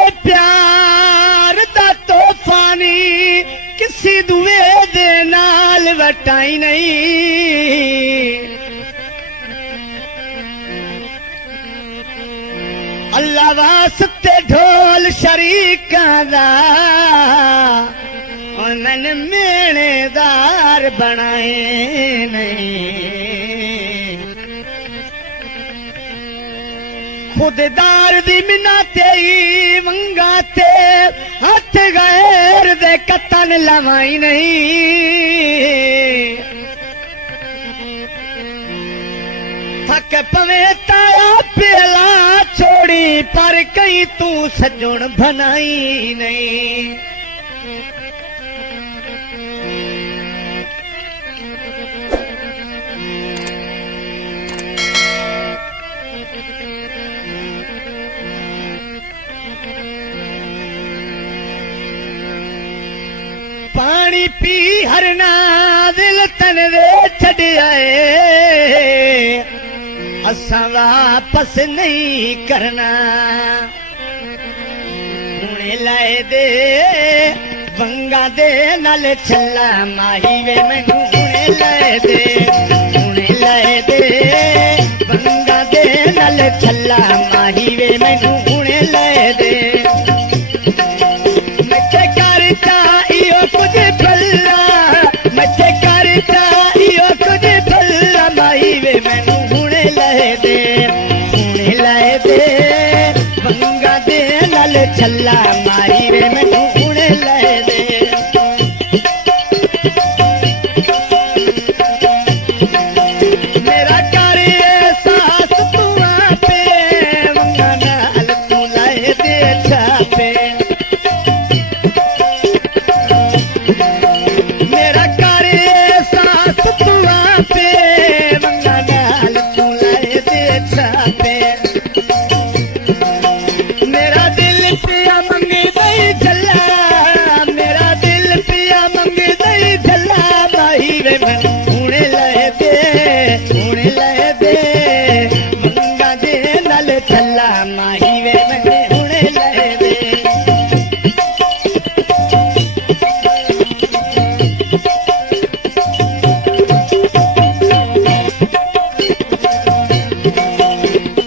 तेरे प्यार दा तोहफानी किसी दुए दे नाल वटाई नहीं। अल्लाह वास्ते ढोल शरीकां दा उन्हनि मेणेदार बनाए नहीं। खुददार दी मिना तेई वंगा ते हथ गैर दे कतन लवाई नहीं। थक पवे ताया पेला छोड़ी पर कहीं तू सजुण बनाई नहीं। पानी पी हरना दिल तन दे छड़ आए असा वापस नहीं करना। हुणे लाए दे वंगा दे नाल छल्ला माही वे मैनू हुणे लाए दे। हुणे लाए दे वंगा दे नाल छल्ला माही वे मैनू हुणे लाए दे। मचे करता इहो कुछ भला मचे करता इहो कुछ भला माही वे मैनू हुणे लाए दे। हुणे लाए दे वंगा दे नाल छल्ला माही वे मैनू हुणे लाए दे। मेरा कर एहसास तू आपे वंगा नाल तू लाए दे छापे। मेरा कर एहसास तू आपे वंगा नाल तू लाए दे छापे। मेरा दिल पिया मंगदा ही झल्ला मेरा दिल पिया मंगदा ही झल्ला माही वे मैनू हुणे लाए दे। हुणे लाए दे वंगा दे नाल छल्ला माही वे मैनू हुणे लाए दे।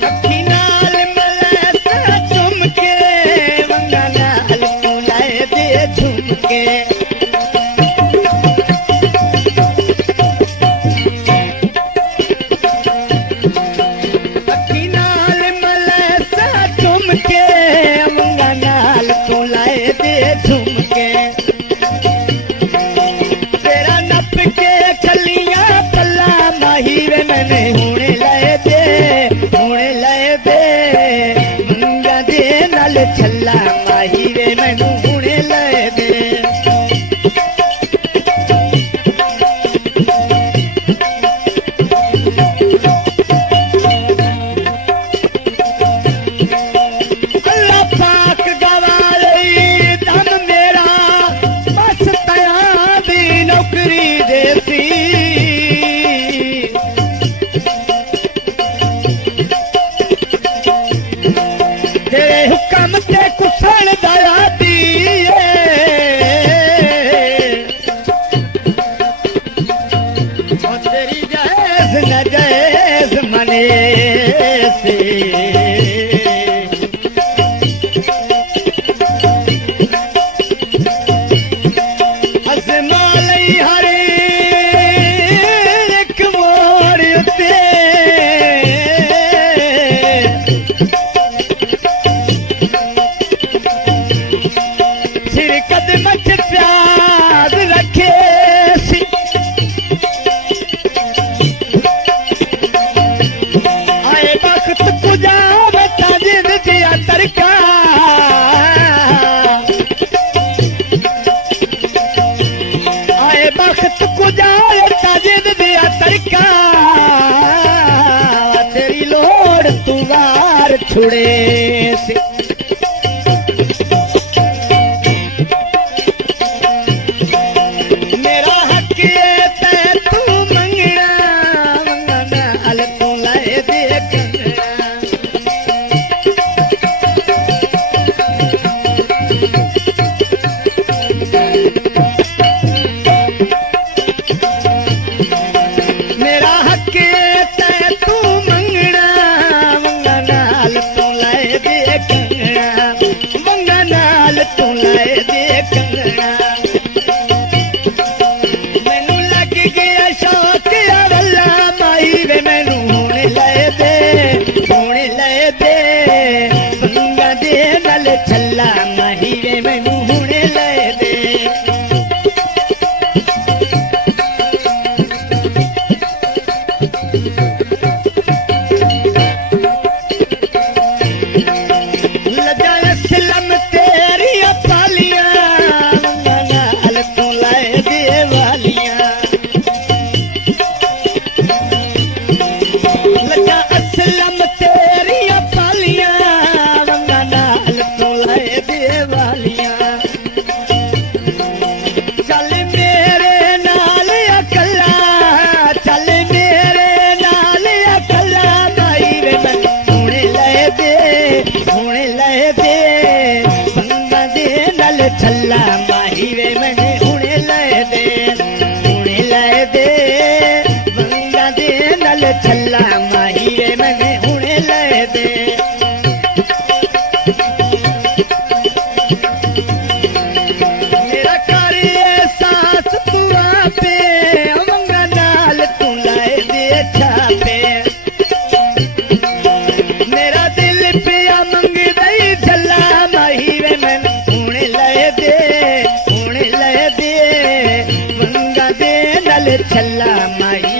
अखी नाल मलैसा झुमके वंगा नाल तू लाए दे झुमके। अखी नाल मलैसा झुमके वंगा नाल तू लाए दे झुमके। तेरा नप के छलियां पल्ला माही वे मैंने हुणे लाए दे। हुणे लाए दे वंगा दे नाल छल्ला माही वे मैनू हुणे लाए दे। अल्लाह पाक गवाले दम मेरा बस तया दी नौकरी देसी। तेरे हुक्म ते कुसण दया दी तेरी जायज न जायज मने से। अज़मा लई हर एक मोड़ उत्ते सिर कदम च प्यार रखे सी। आए वक्त गुजारता जिंद दिया तरका। आए वक्त गुजारता जिंद दिया तरका। तेरी लोड़ तू वार छुड़े सी। मेरा हक ये ते तू मंगना वंगा नाल तू लाए दे कंगना। छल्ला माही वे मैंने हुणे लय दे मंगा दे नल छल्ला माही वे मैंने हुणे लय दे मेरा कारी एहसास तुआ पे मंगा नाल तू लाए दे छापे मेरा दिल पिया मंग दई छल्ला माही वे मैंने हुणे लय दे मंगा दे नल छल्ला माही